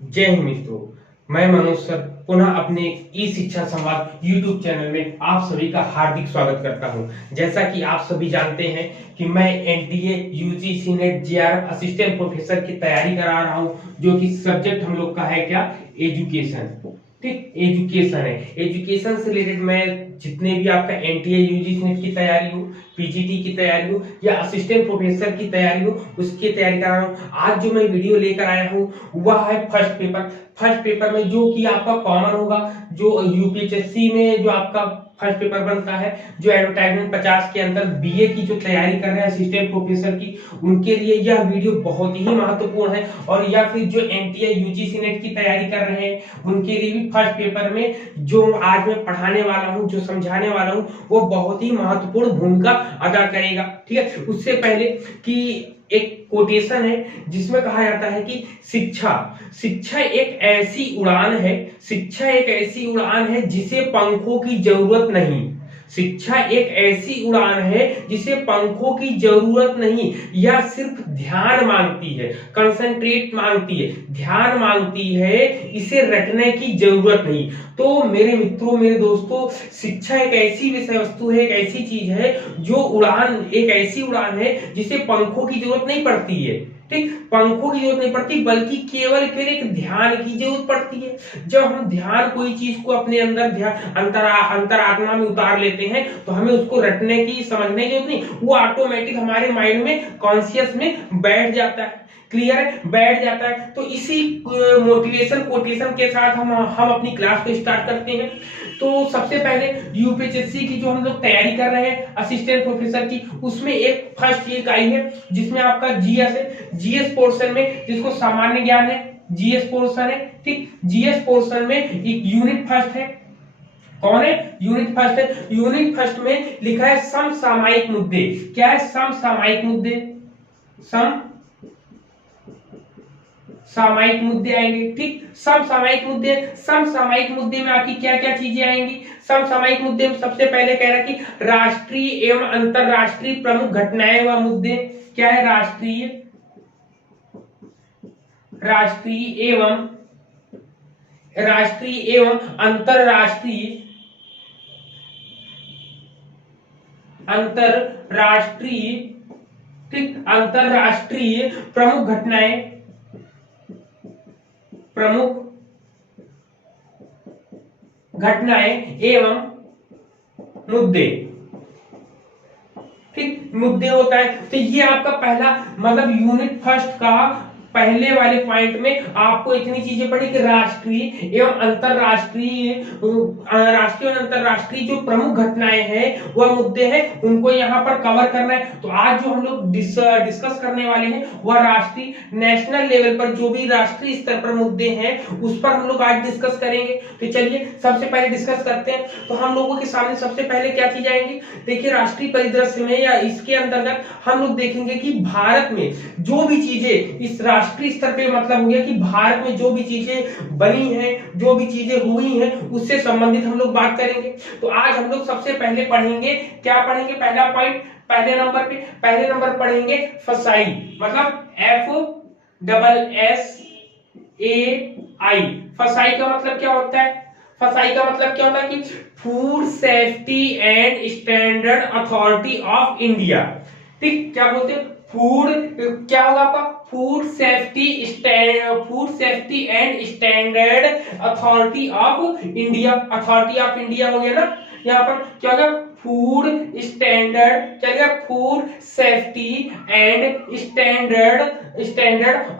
जय हिंद मित्रों। मैं मनोज सर पुनः अपने ई शिक्षा संवाद यूट्यूब चैनल में आप सभी का हार्दिक स्वागत करता हूं। जैसा कि आप सभी जानते हैं कि मैं NTA UGC NET JR assistant professor की तैयारी करा रहा हूं, जो कि सब्जेक्ट हम लोग का है क्या, एजुकेशन। ठीक, एजुकेशन है। एजुकेशन से रिलेटेड मैं जितने भी आपका एनटीए यूजीसी नेट की तैयारी हो, पीजीटी की तैयारी हो या असिस्टेंट प्रोफेसर की तैयारी हो, उसकी तैयारी कर रहा हूँ। आज जो मैं वीडियो लेकर आया हूँ वह है फर्स्ट पेपर। फर्स्ट पेपर में जो कि आपका कॉमन होगा, जो यूपीएससी में जो आपका फर्स्ट पेपर बनता है, जो एडवर्टाइजमेंट 50 के अंदर बीए की जो तैयारी कर रहे हैं असिस्टेंट प्रोफेसर की, उनके लिए यह वीडियो बहुत ही महत्वपूर्ण है। और या फिर जो एनटीए यूजीसी नेट की तैयारी कर रहे हैं उनके लिए भी फर्स्ट पेपर में जो आज मैं पढ़ाने वाला हूँ, जो समझाने वाला हूँ, वो बहुत ही महत्वपूर्ण भूमिका अदा करेगा। ठीक है, उससे पहले कि एक कोटेशन है जिसमें कहा जाता है कि शिक्षा शिक्षा एक ऐसी उड़ान है, शिक्षा एक ऐसी उड़ान है जिसे पंखों की जरूरत नहीं। शिक्षा एक ऐसी उड़ान है जिसे पंखों की जरूरत नहीं, यह सिर्फ ध्यान मांगती है, कंसंट्रेट मांगती है, ध्यान मांगती है, इसे रटने की जरूरत नहीं। तो मेरे मित्रों, मेरे दोस्तों, शिक्षा एक ऐसी विषय वस्तु है, एक ऐसी चीज है जो उड़ान, एक ऐसी उड़ान है जिसे पंखों की जरूरत नहीं पड़ती है। ठीक, पंखों की जरूरत नहीं पड़ती, बल्कि केवल एक ध्यान की जरूरत पड़ती है। जब हम ध्यान कोई चीज को अपने अंदर ध्यान अंतरात्मा में उतार लेते हैं तो हमें उसको रटने की, समझने की जरूरत नहीं, वो ऑटोमेटिक हमारे माइंड में, कॉन्शियस में बैठ जाता है। क्लियर है, बैठ जाता है। तो इसी मोटिवेशन कोटेशन के साथ हम अपनी क्लास को स्टार्ट करते हैं। तो सबसे पहले यूपीएससी की जो हम लोग तैयारी कर रहे हैं असिस्टेंट प्रोफेसर की, उसमें एक फर्स्ट एक आई है जिसमें आपका जीएस है। जीएस पोर्शन में, जिसको सामान्य ज्ञान है, जीएस पोर्शन है। ठीक, जीएस पोर्शन में एक यूनिट फर्स्ट है। कौन है? यूनिट फर्स्ट है। यूनिट फर्स्ट में लिखा है समसामयिक मुद्दे। क्या है? समसामयिक मुद्दे। सम सामयिक मुद्दे आएंगे। ठीक, समसामयिक मुद्दे। समसामयिक मुद्दे में आपकी क्या क्या चीजें आएंगी? समसामयिक मुद्दे में सबसे पहले कह रहा है कि राष्ट्रीय एवं अंतरराष्ट्रीय प्रमुख घटनाएं व मुद्दे। क्या है? राष्ट्रीय एवं अंतरराष्ट्रीय ठीक, अंतरराष्ट्रीय प्रमुख घटनाएं एवं मुद्दे। ठीक, मुद्दे होता है। तो ये आपका पहला, मतलब यूनिट फर्स्ट का पहले वाले पॉइंट में आपको इतनी चीजें पढ़ी कि राष्ट्रीय एवं अंतरराष्ट्रीय, राष्ट्रीय और अंतरराष्ट्रीय जो प्रमुख घटनाएं हैं वह मुद्दे हैं, उनको यहाँ पर कवर करना है। तो आज जो हम लोग डिस्कस करने वाले हैं वह राष्ट्रीय, नेशनल लेवल पर जो भी राष्ट्रीय स्तर पर मुद्दे हैं उस पर हम लोग आज डिस्कस करेंगे। तो चलिए सबसे पहले डिस्कस करते हैं। तो हम लोगों के सामने सबसे पहले क्या चीज आएंगी? देखिए, राष्ट्रीय परिदृश्य में या इसके अंतर्गत हम लोग देखेंगे कि भारत में जो भी चीजें इस राष्ट्रीय स्तर पे, मतलब हो गया कि भारत में जो भी चीजें बनी हैं, जो भी चीजें हुई हैं, उससे संबंधित हम लोग बात करेंगे। तो आज हम लोग सबसे पहले पढ़ेंगे, क्या पढ़ेंगे? पहला पॉइंट, पहले नंबर पढ़ेंगे फसाई, मतलब FSSAI। फसाई का मतलब क्या होता है? फसाई का मतलब क्या होता है कि food safety and standard authority of India. ठीक, क्या बोलते हैं? फूड, क्या होगा आपका? Food safety and standard authority of India. Authority of India हो गया ना, यहाँ पर क्या होगा? फूड स्टैंडर्ड, क्या होगा? Food safety and standard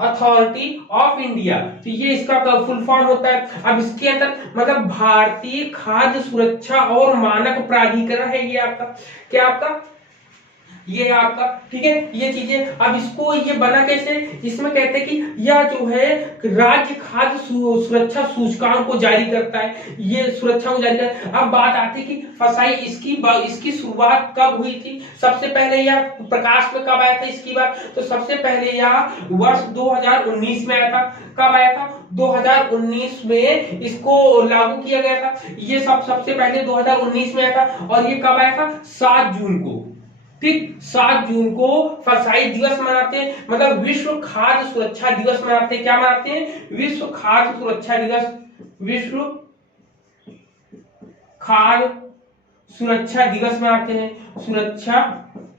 authority of India. तो ये इसका फुल फॉर्म होता है। अब इसके अंदर मतलब भारतीय खाद्य सुरक्षा और मानक प्राधिकरण है ये आपका। क्या आपका? ये आपका, ठीक है, ये चीजें। अब इसको ये बना कैसे? इसमें कहते हैं कि यह जो है राज्य खाद्य सुरक्षा सूचकांक को जारी करता है, ये सुरक्षा को जारी करता है। अब बात आती है कि फसाई, इसकी शुरुआत कब हुई थी? सबसे पहले यह प्रकाश में कब आया था इसकी बात? तो सबसे पहले यह वर्ष 2019 में आया था। कब आया था? 2019 में इसको लागू किया गया था। ये सबसे पहले 2019 में आया था। और ये कब आया था? 7 जून को। ठीक 7 जून को फसाई दिवस मनाते हैं, मतलब विश्व खाद्य सुरक्षा दिवस मनाते हैं। क्या मनाते हैं? विश्व खाद्य सुरक्षा दिवस, विश्व खाद्य सुरक्षा दिवस मनाते हैं, सुरक्षा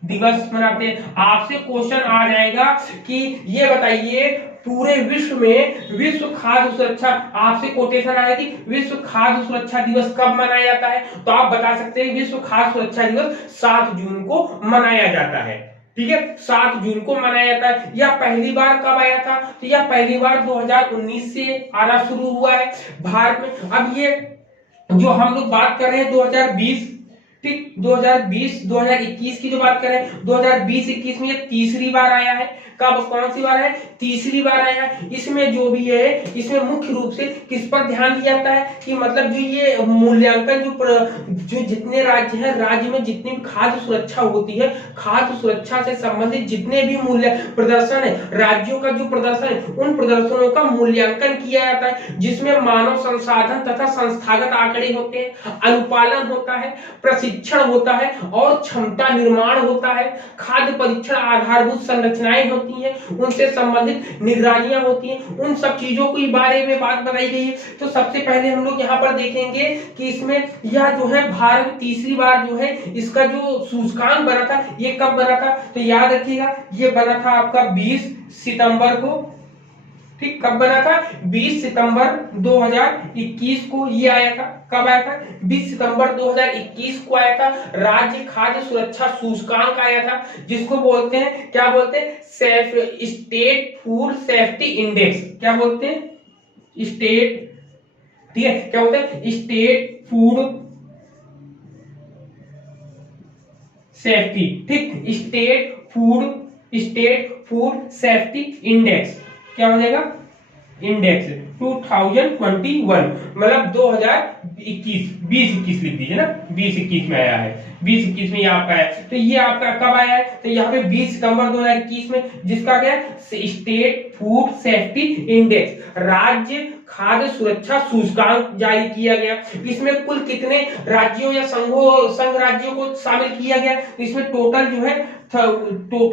दिवस मनाते हैं। आपसे क्वेश्चन आ जाएगा कि ये बताइए पूरे विश्व में विश्व खाद्य सुरक्षा, आपसे कोटेशन आया कि विश्व खाद्य सुरक्षा दिवस कब मनाया जाता है, तो आप बता सकते हैं विश्व खाद्य सुरक्षा दिवस 7 जून को मनाया जाता है। ठीक है, 7 जून को मनाया जाता है। यह पहली बार कब आया था? तो यह पहली बार 2019 से आना शुरू हुआ है भारत में। अब ये जो हम लोग बात कर रहे हैं 2020, ठीक 2020 2021 की जो बात करें 2020-21 में ये तीसरी बार आया है। कब, कौन सी बार है? तीसरी बार आया है। इसमें जो भी है, इसमें मुख्य रूप से किस पर ध्यान दिया जाता है कि मतलब जो ये मूल्यांकन जो जितने राज्य हैं, राज्य में जितनी भी खाद्य सुरक्षा होती है, खाद्य सुरक्षा से संबंधित जितने भी मूल्य प्रदर्शन है, राज्यों का जो प्रदर्शन है, उन प्रदर्शनों का मूल्यांकन किया जाता है, जिसमें मानव संसाधन तथा संस्थागत आंकड़े होते हैं, अनुपालन होता है, प्रशिक्षण होता है और क्षमता निर्माण होता है, खाद्य परीक्षण आधारभूत संरचनाएं होती हैं, उनसे संबंधित निगरानियां होती हैं, उन सब चीजों के बारे में बात बताई गई है। तो सबसे पहले हम लोग यहाँ पर देखेंगे कि इसमें यह जो है भारत में तीसरी बार जो है इसका जो सूचकांक बना था, ये कब बना था? तो याद रखिएगा ये बना था आपका 20 सितंबर को। ठीक, कब बना था? 20 सितंबर 2021 को ये आया था। कब आया था? 20 सितंबर 2021 को आया था। राज्य खाद्य सुरक्षा सूचकांक आया था, जिसको बोलते हैं, क्या बोलते हैं? State food safety index. क्या बोलते हैं? स्टेट, ठीक है, क्या बोलते हैं? स्टेट फूड सेफ्टी, ठीक, स्टेट फूड सेफ्टी इंडेक्स। क्या हो जाएगा? इंडेक्स 2021, मतलब 2021, 2021 लिख दीजिए ना, 2021 में आया है, 2021 में ये आपका है। तो ये आपका कब आया है? तो यहाँ पे 20 सितंबर 2021 में, जिसका क्या है? स्टेट फूड सेफ्टी इंडेक्स, राज्य खाद्य सुरक्षा सूचकांक जारी किया गया। इसमें कुल कितने राज्यों या संघ राज्यों को शामिल किया गया? इसमें टोटल जो है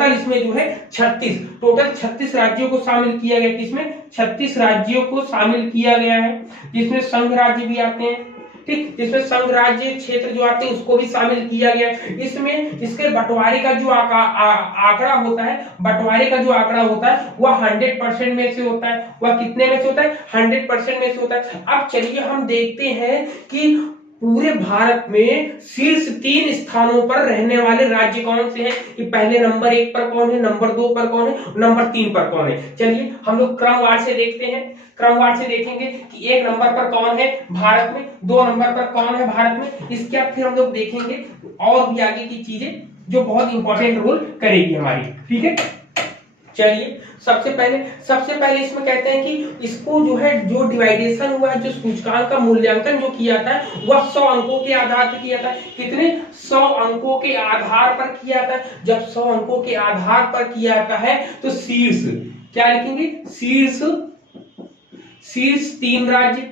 इसमें जो है 36 राज्यों को शामिल किया गया। इसमें 36 राज्यों को शामिल किया गया है, जिसमें संघ राज्य भी आते हैं। ठीक, जिसमें संघ राज्य क्षेत्र जो आते हैं उसको भी शामिल किया गया। इसमें इसके बंटवारे का जो आंकड़ा होता है, वह 100% में से होता है। वह कितने में से होता है? 100% में से होता है। अब चलिए हम देखते हैं कि पूरे भारत में शीर्ष 3 स्थानों पर रहने वाले राज्य कौन से हैं, कि पहले नंबर 1 पर कौन है, नंबर 2 पर कौन है, नंबर 3 पर कौन है। चलिए हम लोग क्रमवार से देखते हैं। क्रमवार से देखेंगे कि 1 नंबर पर कौन है भारत में, 2 नंबर पर कौन है भारत में। इसके बाद फिर हम लोग देखेंगे और भी आगे की चीजें जो बहुत इंपॉर्टेंट रोल करेगी हमारी। ठीक है, चलिए सबसे पहले इसमें कहते हैं कि इसको जो है, जो डिवाइडेशन हुआ है, जो सूचकांक का मूल्यांकन जो किया था, वह 100 अंकों के आधार पर किया था। कितने? 100 अंकों के आधार पर किया था। जब 100 अंकों के आधार पर किया जाता है तो शीर्ष, क्या लिखेंगे? शीर्ष 3 राज्य,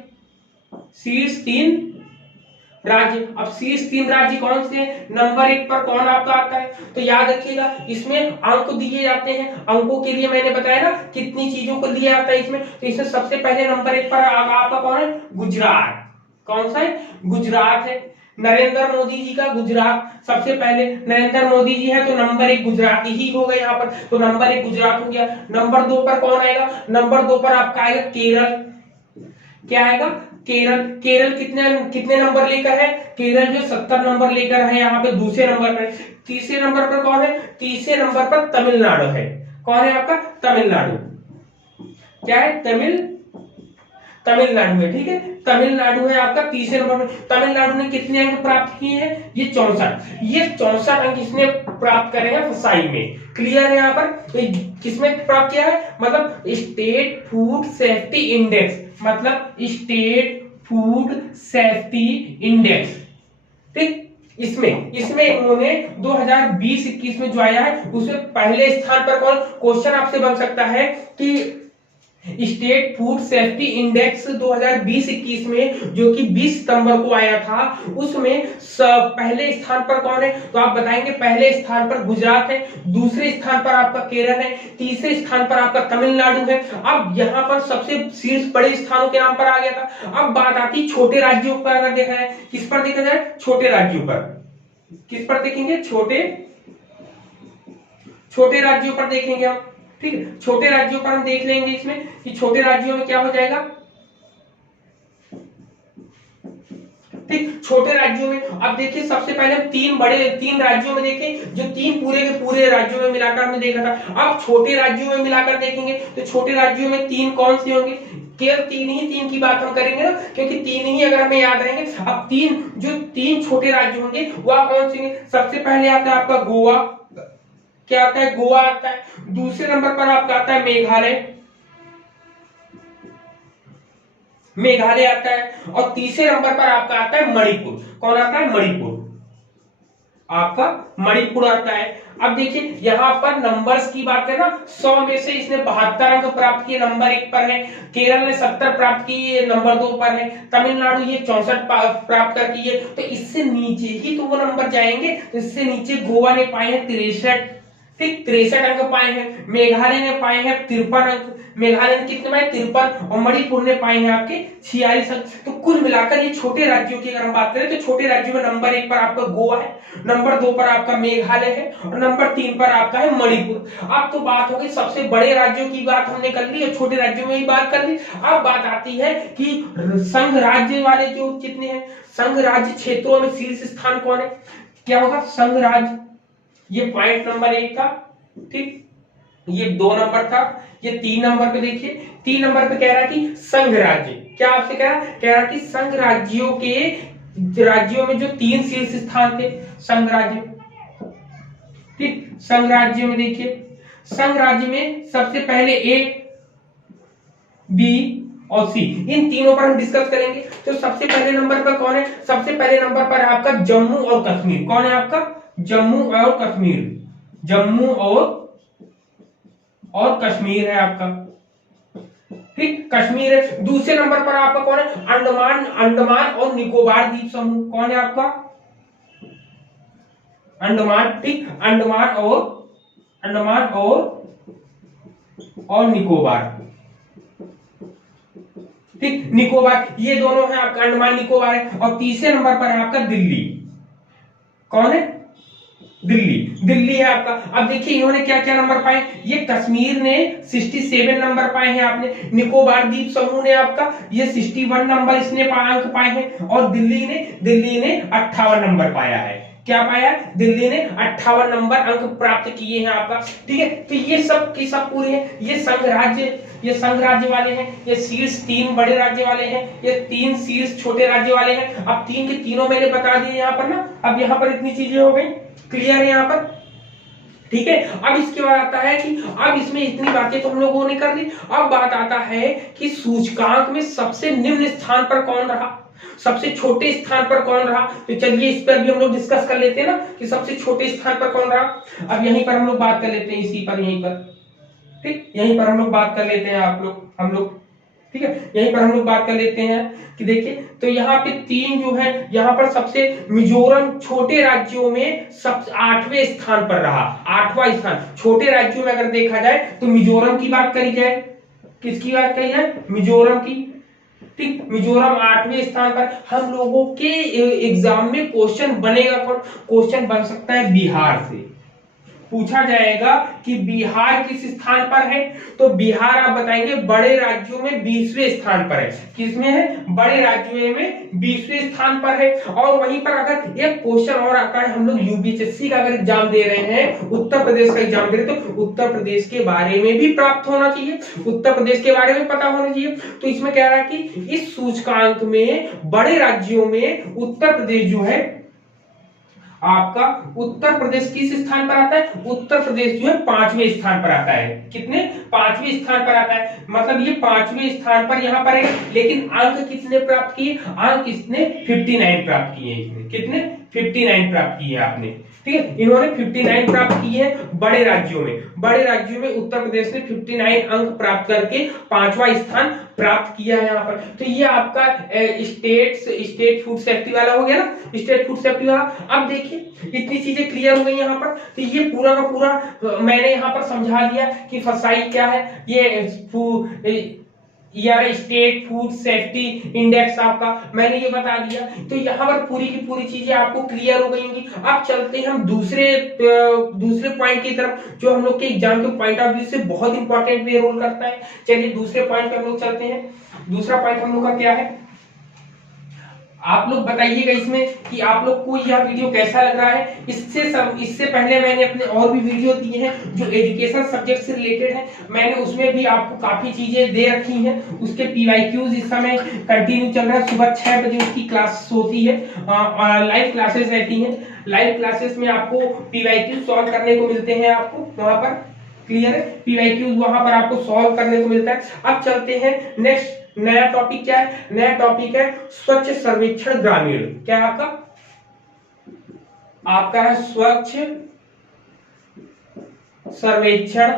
अब शीर्ष 3 राज्य कौन से हैं? नंबर 1 पर कौन आपका आता है? तो याद रखिएगा इसमें अंक दिए जाते हैं। अंकों के लिए मैंने बताया ना कितनी चीजों को लिया जाता है इसमें। तो इसमें सबसे पहले नंबर 1 पर आपका कौन है? गुजरात। कौन सा है? गुजरात है। नरेंद्र मोदी जी का गुजरात, सबसे पहले नरेंद्र मोदी जी है तो नंबर 1 गुजरात ही होगा यहाँ पर, तो नंबर 1 गुजरात हो गया। नंबर 2 पर कौन आएगा? नंबर 2 पर आपका आएगा केरल। क्या आएगा? केरल कितने नंबर लेकर है? केरल जो 70 नंबर लेकर है यहाँ पे दूसरे नंबर पर। तीसरे नंबर पर कौन है? तीसरे नंबर पर तमिलनाडु है। कौन है आपका? तमिलनाडु। क्या है? तमिलनाडु है। ठीक है, तमिलनाडु है आपका तीसरे नंबर पर। तमिलनाडु ने कितने अंक प्राप्त किए हैं? ये 64 अंक इसने प्राप्त करे हैं फसाई में। क्लियर है यहाँ पर? तो किसमें प्राप्त किया है? मतलब स्टेट फूड सेफ्टी इंडेक्स, मतलब स्टेट फूड सेफ्टी इंडेक्स। ठीक, इसमें इन्होंने 2020-21 में जो आया है उसमें पहले स्थान पर कौन? क्वेश्चन आपसे बन सकता है कि स्टेट फूड सेफ्टी इंडेक्स 2020-21 में जो कि 20 सितंबर को आया था, उसमें पहले स्थान पर कौन है? तो आप बताएंगे पहले स्थान पर गुजरात है, दूसरे स्थान पर आपका केरल है, तीसरे स्थान पर आपका तमिलनाडु है। अब यहाँ पर सबसे शीर्ष बड़े स्थानों के नाम पर आ गया था। अब बात आती छोटे राज्यों पर, अगर देखा जाए किस पर देखा जाए? छोटे राज्यों पर। किस पर देखेंगे? छोटे राज्यों पर देखेंगे हम। ठीक है, छोटे राज्यों पर हम देख लेंगे इसमें कि छोटे राज्यों में क्या हो जाएगा। ठीक, छोटे राज्यों में अब देखिए सबसे पहले हम तीन राज्यों में देखें, जो तीन पूरे के पूरे राज्यों में मिलाकर हमने देखा था। अब छोटे राज्यों में मिलाकर देखेंगे तो छोटे राज्यों में तीन कौन से होंगे? केवल तीन की बात हम करेंगे ना, क्योंकि तीन ही अगर हमें याद रहेंगे। अब तीन छोटे राज्य होंगे वह कौन से होंगे? सबसे पहले आता है आपका गोवा। क्या आता है? गोवा आता है। दूसरे नंबर पर आपका आता है मेघालय आता है। और तीसरे नंबर पर आपका आता है मणिपुर। कौन आता है? मणिपुर। आपका मणिपुर आता है। अब देखिए यहां पर नंबर्स की बात करें ना, 100 में से इसने 72 अंक प्राप्त किए, नंबर 1 पर है। केरल ने 70 प्राप्त किए, नंबर 2 पर है। तमिलनाडु ये 64 प्राप्त कर किए, तो इससे नीचे ही तो वो नंबर जाएंगे। तो इससे नीचे गोवा ने पाए हैं 63, ठीक 63 अंक पाए हैं। मेघालय ने पाए हैं 53 अंक। मेघालय ने कितने पाए? 53। और मणिपुर ने पाए हैं आपके 46 अंक। तो कुल मिलाकर ये छोटे राज्यों की अगर हम बात करें तो छोटे राज्यों में नंबर 1 पर आपका गोवा है, नंबर 2 पर आपका मेघालय है, और नंबर 3 पर आपका है मणिपुर। अब तो बात हो गई सबसे बड़े राज्यों की, बात हमने कर ली और छोटे राज्यों में भी बात कर ली। अब बात आती है कि संघ राज्य वाले जो कितने हैं, संघ राज्य क्षेत्रों में शीर्ष स्थान कौन है? क्या होगा? संघ राज्य। ये पॉइंट नंबर 1 था, ठीक, ये 2 नंबर था, ये 3 नंबर पे देखिए। 3 नंबर पे कह रहा है कि संघ राज्य, क्या आपसे कह रहा है कि संघ राज्यों में जो 3 शीर्ष स्थान थे संघ राज्य, ठीक। संघ राज्य में देखिए, संघ राज्य में सबसे पहले ए, बी और सी, इन तीनों पर हम डिस्कस करेंगे। तो सबसे पहले नंबर पर कौन है? सबसे पहले नंबर पर आपका जम्मू और कश्मीर। कौन है आपका? जम्मू और कश्मीर। जम्मू और कश्मीर है आपका, ठीक, कश्मीर है। दूसरे नंबर पर आपका कौन है? अंडमान और निकोबार द्वीप समूह। कौन है आपका? अंडमान, ठीक, अंडमान और निकोबार, ठीक, निकोबार, ये दोनों है आपका, अंडमान निकोबार है। और तीसरे नंबर पर है आपका दिल्ली। कौन है? दिल्ली है आपका। अब देखिए इन्होंने क्या क्या नंबर पाए। ये कश्मीर ने 67 नंबर पाए हैं आपने, निकोबार द्वीप समूह ने आपका ये 61 नंबर इसने अंक पाए हैं, और दिल्ली ने 58 नंबर पाया है। क्या पाया? दिल्ली ने 58 नंबर अंक प्राप्त किए हैं आपका, ठीक है। तो ये सब की सब पूरे हैं। ये संघ राज्य वाले हैं, ये शीर्ष 3 बड़े राज्य वाले हैं, ये 3 शीर्ष छोटे राज्य वाले हैं। अब 3 के तीनों मैंने बता दिए यहाँ पर ना। अब यहाँ पर इतनी चीजें हो गई, क्लियर है यहाँ पर, ठीक है। अब इसके बाद आता है कि अब इसमें इतनी बातें तो हम लोगों ने कर ली। अब बात आता है कि सूचकांक में सबसे निम्न स्थान पर कौन रहा, सबसे छोटे स्थान पर कौन रहा। तो चलिए इस पर भी हम लोग डिस्कस कर लेते हैं ना कि सबसे छोटे स्थान पर कौन रहा। अब यहीं पर हम लोग बात कर लेते हैं, इसी पर, यहीं पर, ठीक, यहीं पर हम लोग बात कर लेते हैं हम लोग, ठीक है। यहीं पर हम लोग बात कर लेते हैं कि देखिए तो यहाँ पे 3 जो है, यहाँ पर सबसे मिजोरम छोटे राज्यों में सबसे 8वें स्थान पर रहा। 8वां स्थान छोटे राज्यों में अगर देखा जाए तो मिजोरम की बात करी जाए, किसकी बात करी जाए? मिजोरम की, ठीक, मिजोरम 8वें स्थान पर। हम लोगों के एग्जाम में क्वेश्चन बनेगा कौन? क्वेश्चन बन सकता है बिहार से, पूछा जाएगा कि बिहार किस स्थान पर है। तो बिहार आप बताएंगे बड़े राज्यों में 20वें स्थान पर है। किसमें है? बड़े राज्यों में 20वें स्थान पर है। और वहीं पर अगर एक क्वेश्चन और आता है, हम लोग यूपीएससी का अगर एग्जाम दे रहे हैं, उत्तर प्रदेश का एग्जाम दे रहे हैं, तो उत्तर प्रदेश के बारे में भी प्राप्त होना चाहिए, उत्तर प्रदेश के बारे में पता होना चाहिए। तो इसमें कह रहा है कि इस सूचकांक में बड़े राज्यों में उत्तर प्रदेश जो है आपका, उत्तर प्रदेश किस स्थान पर आता है? उत्तर प्रदेश जो है 5वें स्थान पर आता है। कितने? 5वें स्थान पर आता है। मतलब ये 5वें स्थान पर यहाँ पर है, लेकिन अंक कितने प्राप्त किए? अंक इसने 59 प्राप्त किए। इसने कितने? 59 प्राप्त किए आपने, ठीक है। इन्होंने 59 प्राप्त किए हैं बड़े राज्यों में। बड़े राज्यों में उत्तर प्रदेश ने 59 अंक प्राप्त करके 5वां स्थान प्राप्त किया है यहाँ पर। तो ये आपका स्टेट फूड सेफ्टी वाला हो गया ना, स्टेट फूड सेफ्टी वाला। अब देखिए इतनी चीजें क्लियर हो गई यहाँ पर। तो ये पूरा का पूरा मैंने यहाँ पर समझा दिया कि फसाई क्या है, ये स्टेट फूड सेफ्टी इंडेक्स आपका मैंने ये बता दिया। तो यहाँ पर पूरी की पूरी चीजें आपको क्लियर हो गई होंगी। अब चलते हैं हम दूसरे पॉइंट की तरफ, जो हम लोग के एग्जाम के पॉइंट ऑफ व्यू से बहुत इंपॉर्टेंट भी रोल करता है। चलिए दूसरे पॉइंट पे हम लोग चलते हैं। दूसरा पॉइंट हम लोग का क्या है, आप लोग बताइएगा इसमें कि आप लोग को यह वीडियो कैसा लग रहा है। इससे पहले मैंने अपने और भी वीडियो दिए हैं जो एजुकेशन सब्जेक्ट से रिलेटेड है, मैंने उसमें भी आपको काफी चीजें दे रखी हैं। उसके पीवाईक्यूज इस समय कंटिन्यू चल रहा है। सुबह 6 बजे उसकी क्लास होती है, लाइव क्लासेस रहती हैं। लाइव क्लासेस में आपको पीवाईक्यू सॉल्व करने को मिलते हैं, आपको वहां पर क्लियर है, पीवाईक्यूज वहां पर आपको सॉल्व करने को मिलता है। अब चलते हैं नेक्स्ट, नया टॉपिक क्या है, नया टॉपिक है स्वच्छ सर्वेक्षण ग्रामीण। क्या आपका है स्वच्छ सर्वेक्षण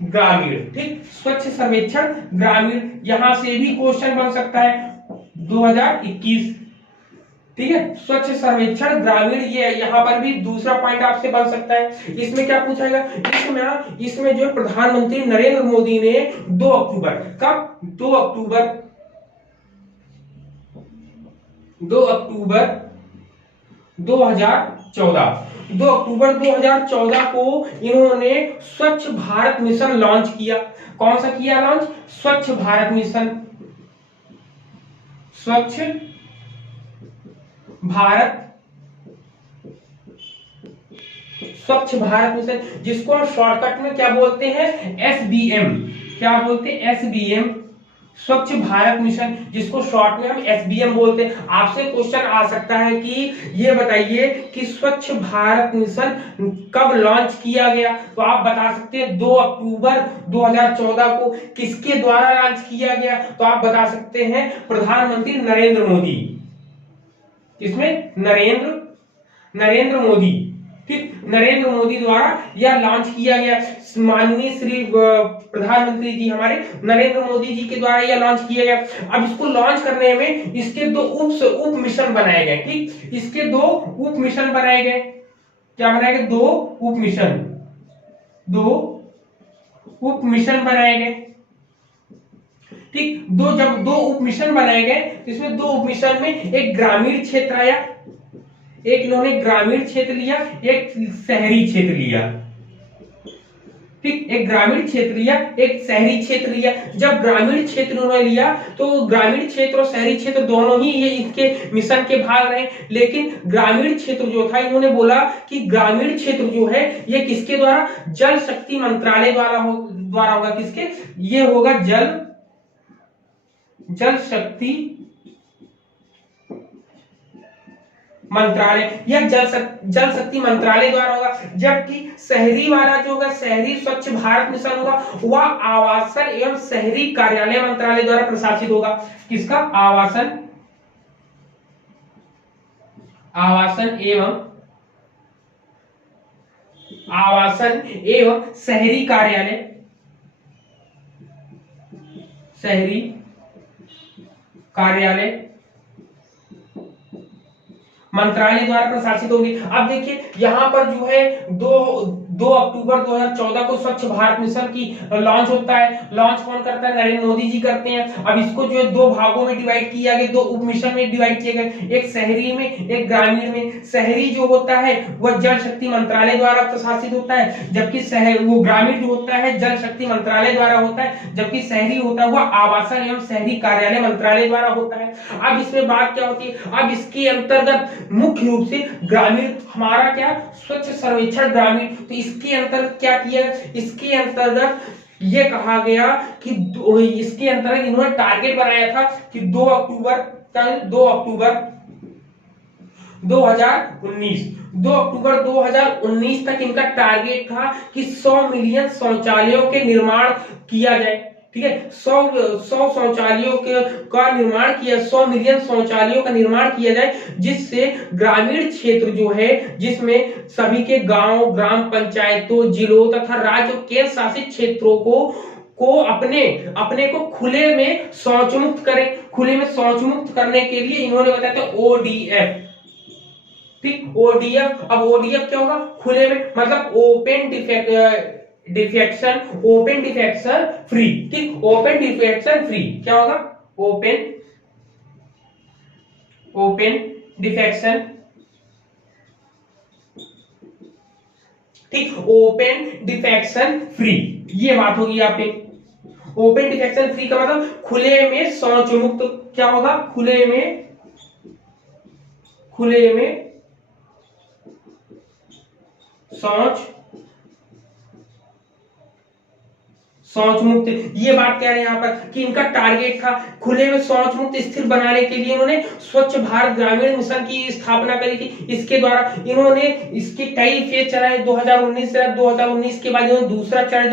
ग्रामीण। ठीक, स्वच्छ सर्वेक्षण ग्रामीण, यहां से भी क्वेश्चन बन सकता है 2021। ठीक है, स्वच्छ सर्वेक्षण ग्रामीण, ये यहाँ पर भी दूसरा पॉइंट आपसे बन सकता है। इसमें क्या पूछा जाएगा, इसमें जो प्रधानमंत्री नरेंद्र मोदी ने 2 अक्टूबर, कब 2 अक्टूबर 2014 को इन्होंने स्वच्छ भारत मिशन लॉन्च किया। कौन सा किया लॉन्च, स्वच्छ भारत मिशन, स्वच्छ भारत मिशन, जिसको हम शॉर्टकट में क्या बोलते हैं, SBM। क्या बोलते हैं, SBM, स्वच्छ भारत मिशन, जिसको शॉर्ट में हम SBM बोलते हैं। आपसे क्वेश्चन आ सकता है कि ये बताइए कि स्वच्छ भारत मिशन कब लॉन्च किया गया, तो आप बता सकते हैं 2 अक्टूबर 2014 को। किसके द्वारा लॉन्च किया गया, तो आप बता सकते हैं प्रधानमंत्री नरेंद्र मोदी। इसमें नरेंद्र मोदी, ठीक, नरेंद्र मोदी द्वारा यह लॉन्च किया गया। माननीय श्री प्रधानमंत्री जी हमारे नरेंद्र मोदी जी के द्वारा यह लॉन्च किया गया। अब इसको लॉन्च करने में इसके 2 उप मिशन बनाए गए। ठीक, इसके 2 उप मिशन बनाए गए। क्या बनाए गए, 2 उप मिशन बनाए गए। ठीक, जब 2 उप मिशन बनाए गए, इसमें 2 उप मिशन में एक ग्रामीण क्षेत्र आया, एक इन्होंने ग्रामीण क्षेत्र लिया, एक शहरी क्षेत्र लिया। ठीक, एक ग्रामीण क्षेत्र लिया, एक शहरी क्षेत्र लिया। जब ग्रामीण क्षेत्र उन्होंने लिया तो ग्रामीण क्षेत्र और शहरी क्षेत्र दोनों ही ये इसके मिशन के भाग रहे। लेकिन ग्रामीण क्षेत्र जो था, इन्होंने बोला कि ग्रामीण क्षेत्र जो है ये किसके द्वारा, जल शक्ति मंत्रालय द्वारा होगा। किसके, ये होगा जल शक्ति मंत्रालय या जल शक्ति मंत्रालय द्वारा होगा। जबकि शहरी वाला जो होगा, शहरी स्वच्छ भारत मिशन होगा, वह आवासन एवं शहरी कार्यालय मंत्रालय द्वारा प्रशासित होगा। किसका, आवासन एवं शहरी कार्यालय मंत्रालय द्वारा प्रशासित होगी। अब देखिए यहाँ पर जो है 2 अक्टूबर 2014 को स्वच्छ भारत मिशन की लॉन्च होता है। लॉन्च कौन करता है, नरेंद्र मोदी जी करते हैं। अब इसको जो है 2 भागों में डिवाइड किया गया, 2 उप मिशन में डिवाइड किए गए, एक शहरी में, एक ग्रामीण में। शहरी जो होता है वह जल शक्ति मंत्रालय द्वारा प्रशासित होता है, जबकि वो ग्रामीण जो होता है जल शक्ति मंत्रालय द्वारा होता है, जबकि शहरी होता है वह आवासन एवं शहरी कार्यालय मंत्रालय द्वारा होता है। अब इसमें बात क्या होती है, अब इसके अंतर्गत मुख्य रूप से ग्रामीण हमारा क्या, स्वच्छ सर्वेक्षण ग्रामीण। तो इसके अंतर्गत क्या किया, इसके अंतर्गत ये कहा गया कि इसके अंतर्गत इन्होंने टारगेट बनाया था कि 2 अक्टूबर 2019 तक इनका टारगेट था कि 100 मिलियन शौचालयों के निर्माण किया जाए। ठीक है। 100 शौचालयों का निर्माण किया, 100 मिलियन शौचालयों का निर्माण किया जाए, जिससे ग्रामीण क्षेत्र जो है, जिसमें सभी के गांव, ग्राम पंचायतों, जिलों तथा राज्य और केंद्र शासित क्षेत्रों को अपने को खुले में शौच मुक्त करें। खुले में शौच मुक्त करने के लिए इन्होंने बताया था ओडीएफ। ठीक, ओडीएफ। अब ओडीएफ क्या होगा? खुले में, मतलब ओपन डिफेक्शन फ्री। ठीक, ओपन डिफेक्शन फ्री क्या होगा? ओपन डिफेक्शन, ठीक, ओपन डिफेक्शन फ्री, ये बात होगी यहाँ पे। ओपन डिफेक्शन फ्री का मतलब खुले में शौच मुक्त। क्या होगा? खुले में शौच मुक्त। ये बात कह रहे हैं यहाँ पर कि इनका टारगेट था खुले में शौच मुक्त स्थिर बनाने के लिए इन्होंने स्वच्छ भारत ग्रामीण मिशन की स्थापना करी थी। इसके द्वारा इन्होंने इसके कई फेज चलाए। 2019 के बाद इन्होंने दूसरा चरण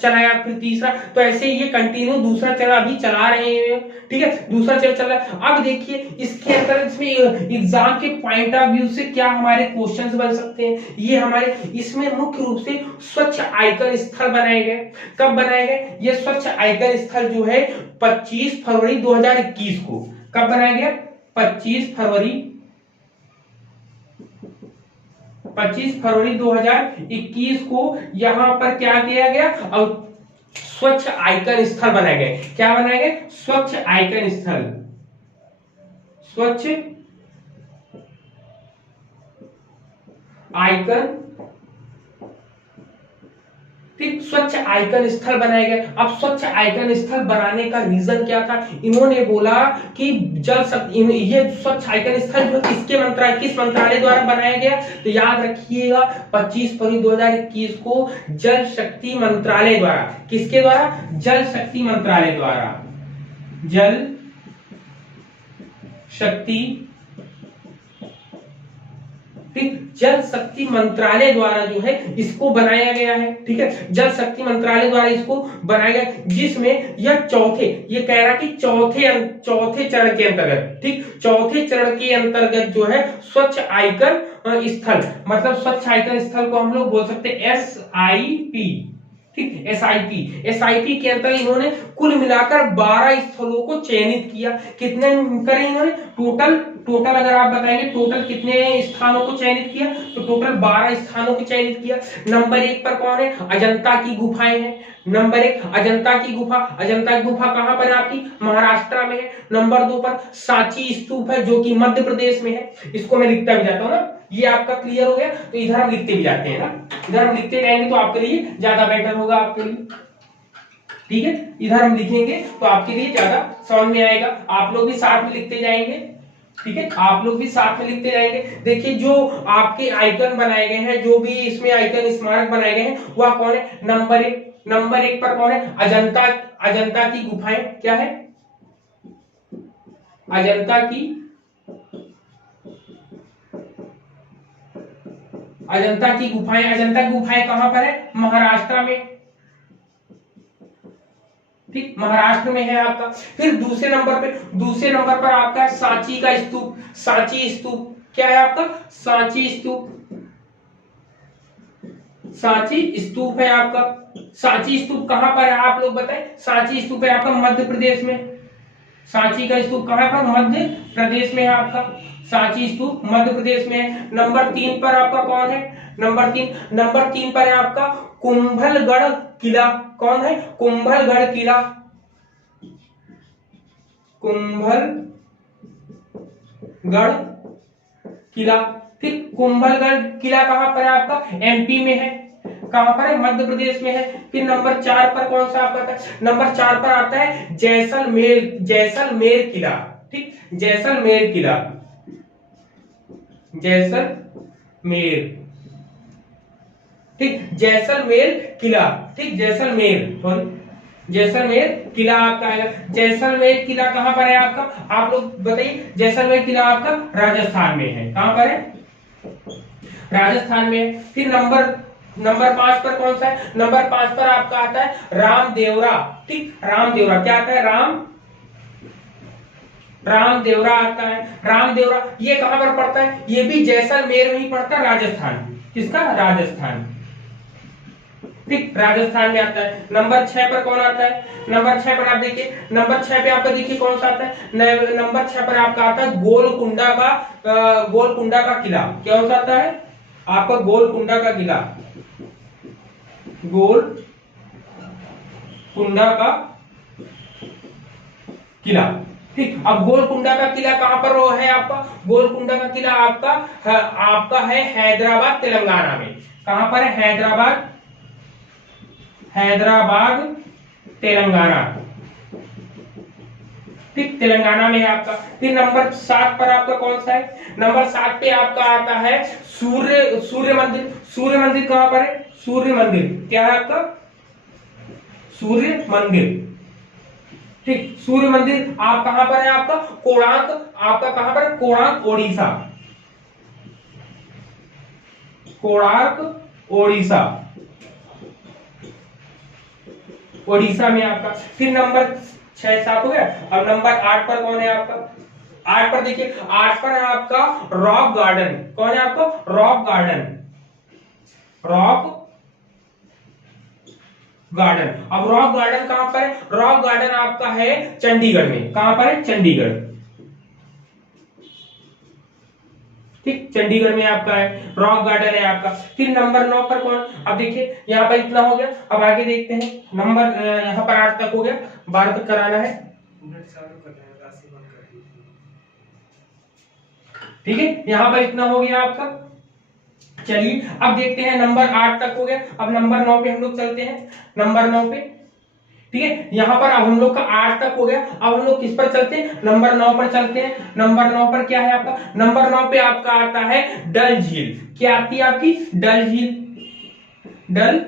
चलाया, फिर तीसरा, तो ऐसे ये कंटिन्यू दूसरा चरण अभी चला रहे हैं। ठीक है, दूसरा चरण चल रहा है। अब देखिए इसके अंदर इसमें एग्जाम के पॉइंट ऑफ व्यू से क्या हमारे क्वेश्चंस बन सकते हैं। ये हमारे इसमें मुख्य रूप से स्वच्छ आइकन स्थल बनाए गए। कब बनाए गए? ये स्वच्छ आइकन स्थल जो है 25 फरवरी 2021 को। कब बनाया गया? 25 फरवरी 2021 को यहां पर क्या किया गया? अब स्वच्छ आइकन स्थल बनाए गए। क्या बनाए गए? स्वच्छ आइकन स्थल। स्वच्छ आइकन, ठीक, स्वच्छ आइकन स्थल बनाए गए। अब स्वच्छ आइकन स्थल बनाने का रीजन क्या था? इन्होंने बोला कि जल शक्ति, ये स्वच्छ आइकन स्थल जो किस मंत्रालय द्वारा बनाया गया? तो याद रखिएगा 25 फरवरी 2021 को जल शक्ति मंत्रालय द्वारा। किसके द्वारा? जल शक्ति मंत्रालय द्वारा। जल शक्ति, जल शक्ति मंत्रालय द्वारा जो है इसको बनाया गया है। ठीक है, जल शक्ति मंत्रालय द्वारा इसको बनाया गया, जिसमें यह ये कह रहा कि चौथे चरण के अंतर्गत, ठीक, चौथे चरण के अंतर्गत जो है स्वच्छ आइकन स्थल, मतलब स्वच्छ आइकन स्थल को हम लोग बोल सकते हैं SIP। ठीक, SIP के अंतर्गत इन्होंने कुल मिलाकर 12 स्थलों को चयनित किया। कितने करे इन्होंने? टोटल अगर आप बताएंगे टोटल कितने स्थानों को चयनित किया, तो टोटल 12 स्थानों को चयनित किया। नंबर 1 पर कौन है? अजंता की गुफाएं हैं। नंबर 1 अजंता की गुफा कहां पर है? आपकी महाराष्ट्र में है। नंबर 2 पर सांची स्तूप है, जो कि मध्य प्रदेश में है। इसको मैं लिखता भी जाता हूं ना, ये आपका क्लियर हो गया। तो इधर हम लिखते भी जाते हैं ना, इधर हम लिखते जाएंगे तो आपके लिए ज्यादा बेटर होगा आपके लिए। ठीक है, इधर हम लिखेंगे तो आपके लिए ज्यादा समझ में आएगा। आप लोग भी साथ में लिखते जाएंगे। ठीक है, आप लोग भी साथ में लिखते जाएंगे। देखिए जो आपके आइकन बनाए गए हैं, जो भी इसमें आइकन स्मारक बनाए गए हैं, वह कौन है? नंबर एक पर कौन है? अजंता की गुफाएं। क्या है? अजंता की गुफाएं। अजंता की गुफाएं कहां पर है? महाराष्ट्र में। ठीक, महाराष्ट्र में है आपका। फिर दूसरे नंबर पर आपका सांची का स्तूप। सांची स्तूप क्या है आपका? सांची स्तूप है आपका। सांची स्तूप कहां पर है? आप लोग बताएं। सांची स्तूप है आपका मध्य प्रदेश में। सांची का स्तूप कहां पर? मध्य प्रदेश में है आपका। सांची स्तूप मध्य प्रदेश में है। नंबर 3 पर आपका कौन है? नंबर तीन पर है आपका कुंभलगढ़ किला। कौन है? कुंभलगढ़ किला। ठीक, कुंभलगढ़ किला कहां पर है आपका? MP में है। कहां पर है? मध्य प्रदेश में है। फिर नंबर 4 पर कौन सा आपका? नंबर 4 पर आता है जैसलमेर किला। ठीक, जैसलमेर किला। ठीक, जैसलमेर किला आपका आएगा। जैसलमेर किला कहां पर है आपका? आप लोग बताइए। जैसलमेर किला आपका राजस्थान में है। कहां पर है? राजस्थान में। फिर नंबर 5 पर कौन सा है? नंबर 5 पर आपका आता है रामदेवरा। ठीक, रामदेवरा क्या आता है? रामदेवरा आता है। रामदेवरा ये कहां पर पड़ता है? ये भी जैसलमेर में ही पड़ता है, राजस्थान। किसका? राजस्थान। ठीक, राजस्थान में आता है। नंबर 6 पर कौन आता है? नंबर 6 पर आप देखिए, नंबर 6 पे आपका देखिए कौन सा आता है? नंबर 6 पर आपका आता है गोलकुंडा का किला। क्या होता आता है आपका? गोलकुंडा का किला। गोलकुंडा का किला। ठीक, अब गोलकुंडा का किला कहां पर है आपका? गोलकुंडा का किला आपका है हैदराबाद, तेलंगाना में। कहां पर है? हैदराबाद तेलंगाना। ठीक, तेलंगाना में है आपका। फिर नंबर 7 पर आपका कौन सा है? नंबर 7 पे आपका आता है सूर्य मंदिर। सूर्य मंदिर कहां पर है? सूर्य मंदिर क्या है आपका? सूर्य मंदिर। ठीक, सूर्य मंदिर आप कहां पर है आपका? कोणार्क। आपका कहां पर? कोणार्क, ओडिशा। कोणार्क, ओडिशा। ओडिशा में आपका। फिर नंबर 6 7 हो गया। अब नंबर 8 पर कौन है आपका? 8 पर देखिए, 8 पर है आपका रॉक गार्डन। कौन है आपका? Rock garden. Rock garden. अब रॉक गार्डन कहां पर है? रॉक गार्डन आपका है चंडीगढ़ में। कहां पर है? चंडीगढ़। ठीक, चंडीगढ़ में आपका है रॉक गार्डन है आपका। फिर नंबर 9 पर कौन? अब देखिए यहाँ पर इतना हो गया। अब आगे देखते हैं। नंबर यहाँ पर 8 तक हो गया, 12 तक कराना है। ठीक है, यहाँ पर इतना हो गया आपका। चलिए अब देखते हैं, नंबर 8 तक हो गया। अब नंबर 9 पे हम लोग चलते हैं। नंबर 9 पे, ठीक है, यहाँ पर अब हम लोग का 8 तक हो गया। अब हम लोग किस पर चलते हैं? नंबर 9 पर चलते हैं। नंबर 9 पर क्या है आपका? नंबर 9 पे आपका आता है डल झील। क्या आती है आपकी? डल झील। डल,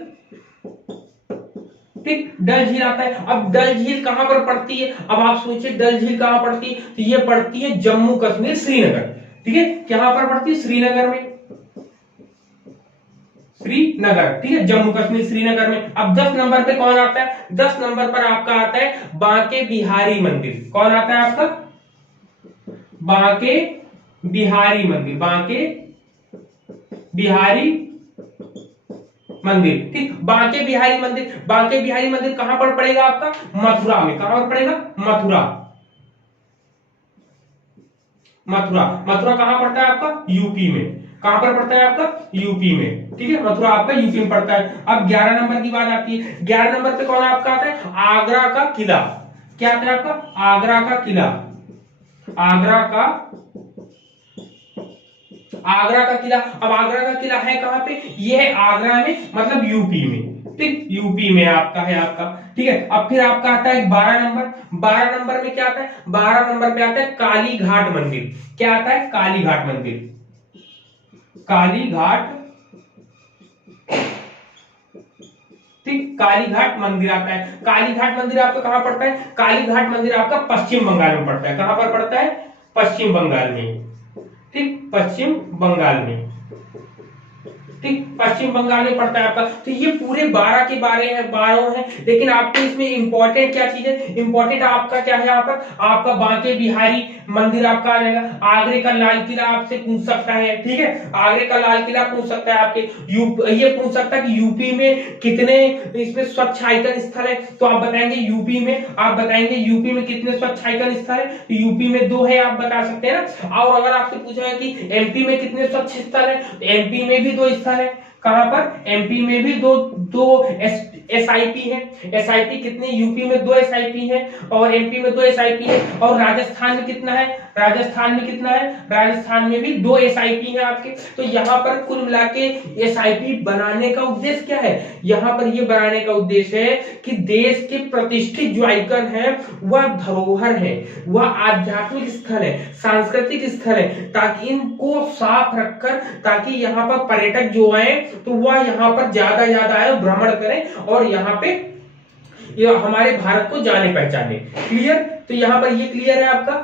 ठीक, डल झील आता है। अब डल झील कहां पर पड़ती है? अब आप सोचिए डल झील कहां पड़ती है? तो ये पड़ती है जम्मू कश्मीर, श्रीनगर। ठीक है, कहां पर पड़ती है? श्रीनगर में। श्रीनगर, ठीक है, जम्मू कश्मीर, श्रीनगर में। अब 10 नंबर पे कौन आता है? 10 नंबर पर आपका आता है बांके बिहारी मंदिर। कौन आता है आपका? बांके बिहारी मंदिर। बांके बिहारी मंदिर। ठीक, बांके बिहारी मंदिर। बांके बिहारी मंदिर कहां पर पड़ेगा आपका? मथुरा में। कहां पर पड़ेगा? मथुरा। मथुरा, मथुरा कहां पड़ता है आपका? यूपी में। कहां पर पड़ता है आपका? यूपी में। ठीक है, मथुरा आपका यूपी में पड़ता है। अब 11 नंबर की बात आती है। 11 नंबर पे कौन आपका आता है? आगरा का किला। क्या आता है आपका? आगरा का किला। आगरा का किला। अब आगरा का किला है कहां पे? ये है आगरा में, मतलब यूपी में। ठीक, यूपी में आपका है आपका। ठीक है, अब फिर आपका आता है 12 नंबर। 12 नंबर में क्या आता है? 12 नंबर पे आता है काली घाट मंदिर। क्या आता है? काली घाट मंदिर। काली घाट, ठीक, काली घाट मंदिर आता है। काली घाट मंदिर आपका कहां पड़ता है? काली घाट मंदिर आपका पश्चिम बंगाल में पड़ता है। कहां पर पड़ता है? पश्चिम बंगाल में। ठीक, पश्चिम बंगाल में। ठीक, पश्चिम बंगाल में पड़ता है आपका। तो ये पूरे 12 के बारे हैं, 12 हैं। लेकिन आपको इसमें इंपॉर्टेंट क्या चीज है? इंपॉर्टेंट आपका क्या है यहाँ पर? आपका बांके बिहारी मंदिर आपका आ जाएगा। आगरे का लाल किला आपसे पूछ सकता है। ठीक है, आगरे का लाल किला पूछ सकता है आपके। ये पूछ सकता है कि यूपी में कितने इसमें स्वच्छ आइकन स्थल है? तो आप बताएंगे यूपी में, आप बताएंगे यूपी में कितने स्वच्छ आइकन स्थल है? तो यूपी में 2 है, आप बता सकते हैं ना। और अगर आपसे पूछा है कि एमपी में कितने स्वच्छ स्थल है? एमपी में भी 2 स्थल है। कहां पर? एमपी में भी दो एसआईपी है। एसआईपी कितने? यूपी में 2 एसआईपी है और एमपी में 2 एसआईपी है। और राजस्थान में कितना है? राजस्थान में कितना है? राजस्थान में भी 2 एसआईपी है आपके। तो यहाँ पर कुल मिला के एसआईपी बनाने का उद्देश्य क्या है? यहाँ पर ये बनाने का उद्देश्य है कि देश के प्रतिष्ठित जो आइकन है वह धरोहर है, वह आध्यात्मिक स्थल है, सांस्कृतिक स्थल है, ताकि इनको साफ रखकर, ताकि यहाँ पर पर्यटक जो आए तो वह यहाँ पर ज्यादा आए, भ्रमण करें और यहाँ पे ये हमारे भारत को जाने पहचाने। क्लियर? तो यहाँ पर ये क्लियर है आपका।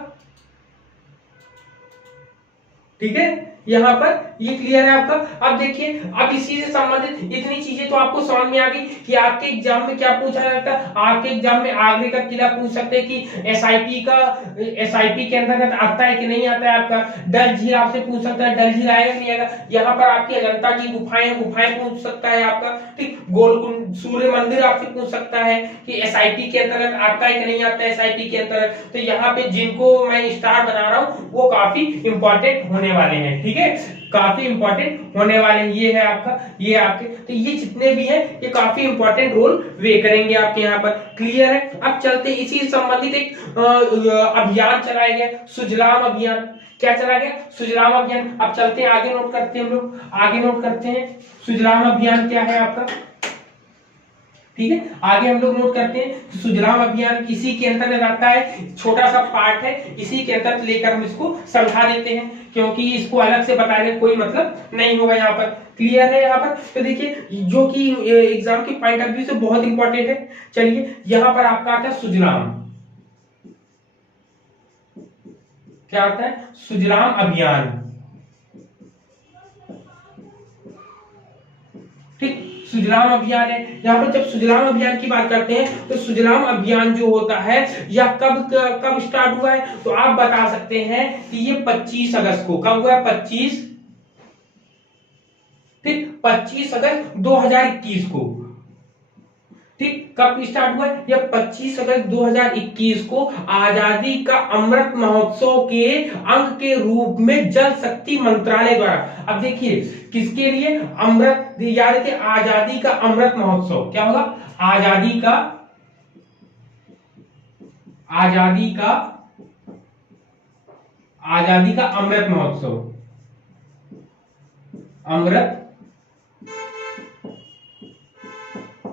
ठीक है, यहाँ पर ये क्लियर है आपका। अब देखिए, अब इसी से संबंधित इतनी चीजें तो आपको समझ में आ गई कि आपके एग्जाम में क्या पूछा जाता है। आपके एग्जाम में आगरे का किला पूछ सकते हैं कि एसआईपी के अंतर्गत आता है कि नहीं आता है। आपका डल झील आपसे पूछ सकता है, डल झील आएगा नहीं आएगा। यहाँ पर आपकी अजंता की गुफाएं पूछ सकता है आपका। ठीक, गोलकुंड सूर्य मंदिर आपसे पूछ सकता है कि एसआईपी के अंतर्गत आता है कि नहीं आता है एसआईपी के अंतर्गत। तो यहाँ पे जिनको मैं स्टार बना रहा हूँ वो काफी इंपॉर्टेंट होने वाले हैं। ठीक है, काफी इंपॉर्टेंट होने वाले हैं। ये है आपका, ये आपके, तो ये जितने भी हैं ये काफी इंपॉर्टेंट रोल वे करेंगे आपके यहाँ पर। क्लियर है। अब चलते इसी से संबंधित एक अभियान चलाया गया, सुजलाम अभियान। क्या चला गया? सुजलाम अभियान। अब चलते हैं आगे, नोट करते हैं हम लोग, आगे नोट करते हैं सुजलाम अभियान क्या है आपका। ठीक है, आगे हम लोग नोट करते हैं सुजलाम अभियान इसी के अंतर्गत आता है। छोटा सा पार्ट है, इसी के अंतर्गत लेकर हम इसको समझा देते हैं, क्योंकि इसको अलग से बताने का कोई मतलब नहीं होगा यहाँ पर। क्लियर है यहाँ पर। तो देखिए, जो कि एग्जाम के पॉइंट ऑफ व्यू से बहुत इंपॉर्टेंट है। चलिए, यहाँ पर आपका आता है सुजलाम। क्या आता है? सुजलाम अभियान। ठीक, सुजलाम अभियान है। यहाँ पर जब सुजलाम अभियान की बात करते हैं तो सुजलाम अभियान जो होता है यह कब स्टार्ट हुआ है, तो आप बता सकते हैं कि ये 25 अगस्त को। कब हुआ है? 25, ठीक, 25 अगस्त 2021 को। ठीक, कब स्टार्ट हुआ? यह 25 अगस्त 2021 को आजादी का अमृत महोत्सव के अंग के रूप में जल शक्ति मंत्रालय द्वारा। अब देखिए, किसके लिए? अमृत, याद रखिए, आजादी का अमृत महोत्सव। क्या होगा? आजादी का अमृत महोत्सव।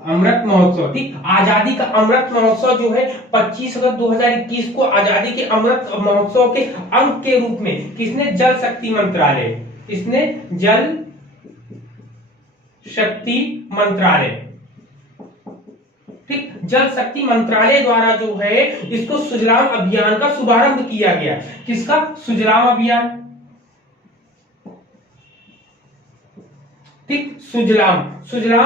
अमृत महोत्सव। ठीक, आजादी का अमृत महोत्सव जो है 25 अगस्त 2021 को आजादी के अमृत महोत्सव के अंग के रूप में किसने? जल शक्ति मंत्रालय। किसने? जल शक्ति मंत्रालय। ठीक, जल शक्ति मंत्रालय द्वारा जो है इसको सुजलाम अभियान का शुभारंभ किया गया। किसका? सुजलाम अभियान। ठीक, सुजलाम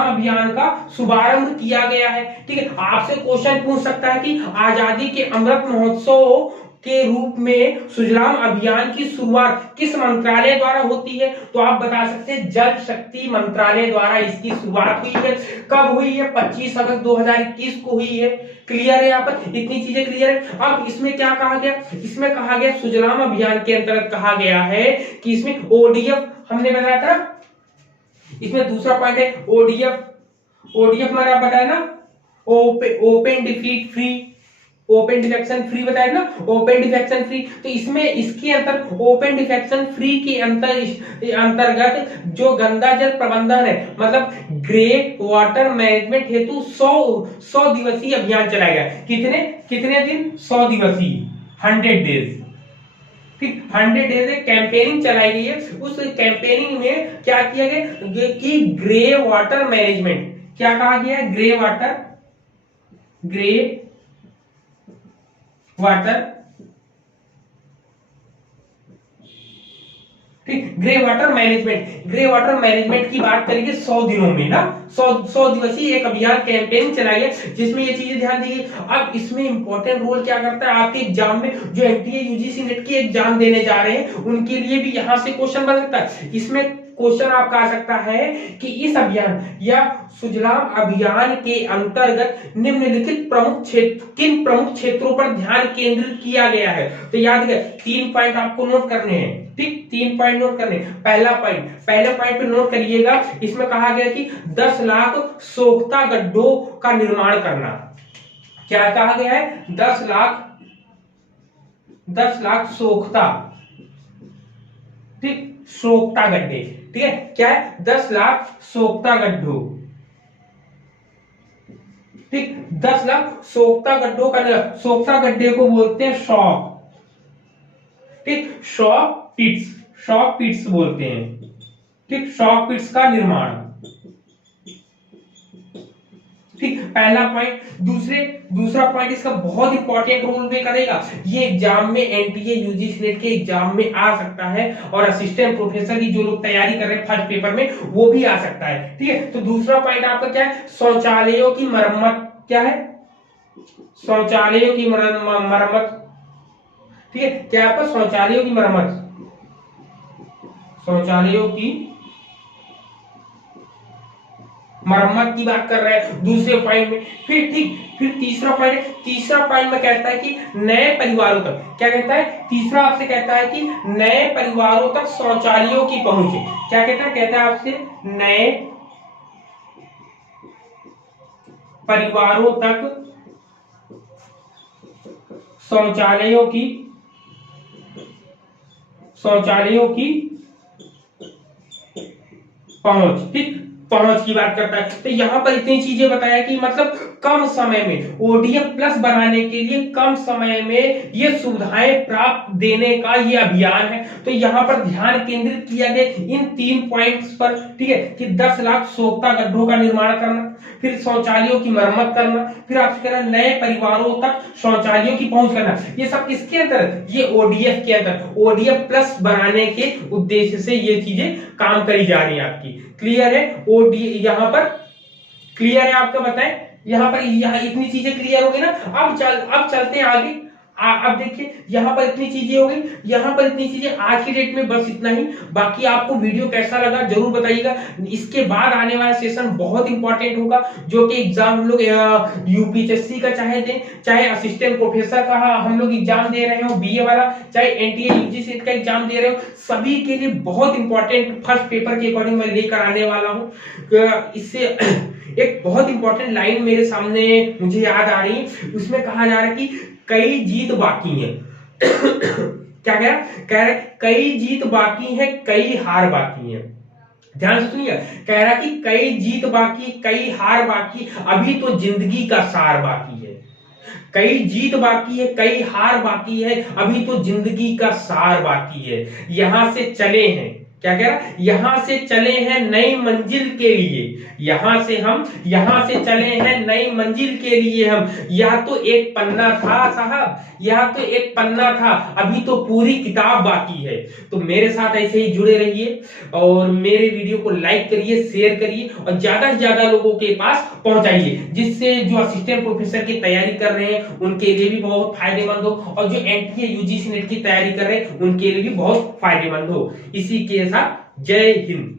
अभियान का शुभारंभ किया गया है। ठीक है, आपसे क्वेश्चन पूछ सकता है कि आजादी के अमृत महोत्सव के रूप में सुजलाम अभियान की शुरुआत किस मंत्रालय द्वारा होती है, तो आप बता सकते हैं जल शक्ति मंत्रालय द्वारा इसकी शुरुआत हुई है। कब हुई है? 25 अगस्त 2021 को हुई है। क्लियर है यहाँ पर? इतनी चीजें क्लियर है। अब इसमें क्या कहा गया? इसमें कहा गया सुजलाम अभियान के अंतर्गत कहा गया है कि इसमें ओडीएफ हमने बताया था। इसमें दूसरा पॉइंट है ओडीएफ मैंने आप बताया ना, open defeat free, open defection free बताया ना, ओपन डिफेक्शन फ्री। तो इसमें इसके अंतर ओपन डिफेक्शन फ्री के अंतर्गत जो गंदा जल प्रबंधन है, मतलब ग्रे वाटर मैनेजमेंट हेतु 100 दिवसीय अभियान चलाया गया। कितने दिन? 100 दिवसीय, 100 डेज। ठीक, 100 डेज कैंपेनिंग चलाई गई है। उस कैंपेनिंग में क्या किया गया कि ग्रे वाटर मैनेजमेंट, क्या कहा गया? ग्रे वाटर ठीक, ग्रे वाटर मैनेजमेंट की बात करेंगे 100 दिनों में ना, 100 दिवसीय एक अभियान कैंपेन चलाई है जिसमें ये चीजें ध्यान दी गई। अब इसमें इंपॉर्टेंट रोल क्या करता है आपके एग्जाम में, जो एनटीए यूजीसी नेट की एग्जाम देने जा रहे हैं उनके लिए भी यहां से क्वेश्चन बन सकता है। इसमें क्वेश्चन आपका आ सकता है कि इस अभियान या सुजलाम अभियान के अंतर्गत निम्नलिखित किन प्रमुख क्षेत्रों पर ध्यान केंद्रित किया गया है। तो याद रखिए 3 पॉइंट आपको नोट करने हैं। ठीक, 3 पॉइंट नोट करने। पहले पॉइंट पे नोट करिएगा, इसमें कहा गया कि 10 लाख सोख्ता गड्ढों का निर्माण करना। क्या कहा गया है? 10 लाख सोख्ता, ठीक, सोख्ता गड्ढे। ठीक है, क्या है? 10 लाख सोख्ता गड्ढों। ठीक, 10 लाख सोख्ता गड्ढों का, सोख्ता गड्ढे को बोलते हैं शॉक। ठीक, शॉक पिट्स बोलते हैं। ठीक, शॉक पिट्स का निर्माण। ठीक, पहला पॉइंट। दूसरा पॉइंट इसका बहुत इंपॉर्टेंट रोल प्ले करेगा, ये एग्जाम में एनटीए यूजीसी नेट के एग्जाम में आ सकता है और असिस्टेंट प्रोफेसर की जो लोग तैयारी कर रहे हैं फर्स्ट पेपर में वो भी आ सकता है। ठीक है, तो दूसरा पॉइंट आपका क्या है, शौचालयों की मरम्मत। क्या है, शौचालयों की मरम्मत। ठीक है, क्या आपका शौचालयों की मरम्मत, शौचालयों की मरम्मत की बात कर रहे हैं दूसरे पॉइंट में। फिर तीसरा पॉइंट में कहता है कि नए परिवारों तक, क्या कहता है, तीसरा आपसे कहता है कि नए परिवारों तक शौचालयों की पहुंच है। क्या कहता है आपसे नए परिवारों तक शौचालयों की पहुंच। ठीक, पहुंच की बात करता है। तो यहां पर इतनी चीजें बताया कि मतलब कम समय में ओडीएफ प्लस बनाने के लिए कम समय में ये सुविधाएं प्राप्त देने का ये अभियान है। तो यहां पर ध्यान केंद्रित किया गया इन 3 पॉइंट्स पर। ठीक है, कि 10 लाख सोख्ता गड्ढों का निर्माण करना, फिर शौचालयों की मरम्मत करना, फिर आपसे कहना नए परिवारों तक शौचालयों की पहुंच करना। ये सब किसके अंदर, ये ओडीएफ के अंदर, ओडीएफ प्लस बनाने के उद्देश्य से ये चीजें काम करी जा रही है आपकी। क्लियर है, ओडी यहां पर क्लियर है आपका, बताएं यहां पर, यहां इतनी चीजें क्लियर हो गई ना। अब चलते हैं आगे। अब देखिए यहां पर इतनी चीजें हो गई, यहां पर इतनी चीजें, आज की डेट में बस इतना ही। बाकी आपको वीडियो कैसा लगा जरूर बताइएगा। इसके बाद आने वाला सेशन बहुत इंपॉर्टेंट होगा, जो कि एग्जाम हम लोग यूपीएससी का चाहे दें, चाहे असिस्टेंट प्रोफेसर का हम लोग एग्जाम दे रहे हो बीए वाला, चाहे एनटीए यूजीसी का एग्जाम दे रहे हो, सभी के लिए बहुत इंपॉर्टेंट फर्स्ट पेपर के अकॉर्डिंग मैं लेकर आने वाला हूं। इससे एक बहुत इंपॉर्टेंट लाइन मेरे सामने मुझे याद आ रही है, उसमें कहा जा रहा है कि कई जीत बाकी है। क्या कह रहा है, कई जीत बाकी है, कई हार बाकी है। ध्यान से सुनिए, कह रहा है कि कई जीत बाकी, कई हार बाकी, अभी तो जिंदगी का सार बाकी है। कई जीत बाकी है, कई हार बाकी है, अभी तो जिंदगी का सार बाकी है। यहां से चले हैं, क्या कह रहा, यहां से चले हैं नई मंजिल के लिए, यहां से चले हैं नई मंजिल के लिए हम। यह तो एक पन्ना था साहब, यह तो एक पन्ना था, अभी तो पूरी किताब बाकी है। तो मेरे साथ ऐसे ही जुड़े रहिए और मेरे वीडियो को लाइक करिए, शेयर करिए और ज्यादा से ज्यादा लोगों के पास पहुंचाइए, जिससे जो असिस्टेंट प्रोफेसर की तैयारी कर रहे हैं उनके लिए भी बहुत फायदेमंद हो और जो एनटीए यूजीसी नेट की तैयारी कर रहे हैं उनके लिए भी बहुत फायदेमंद हो। इसी के साथ जय हिंद।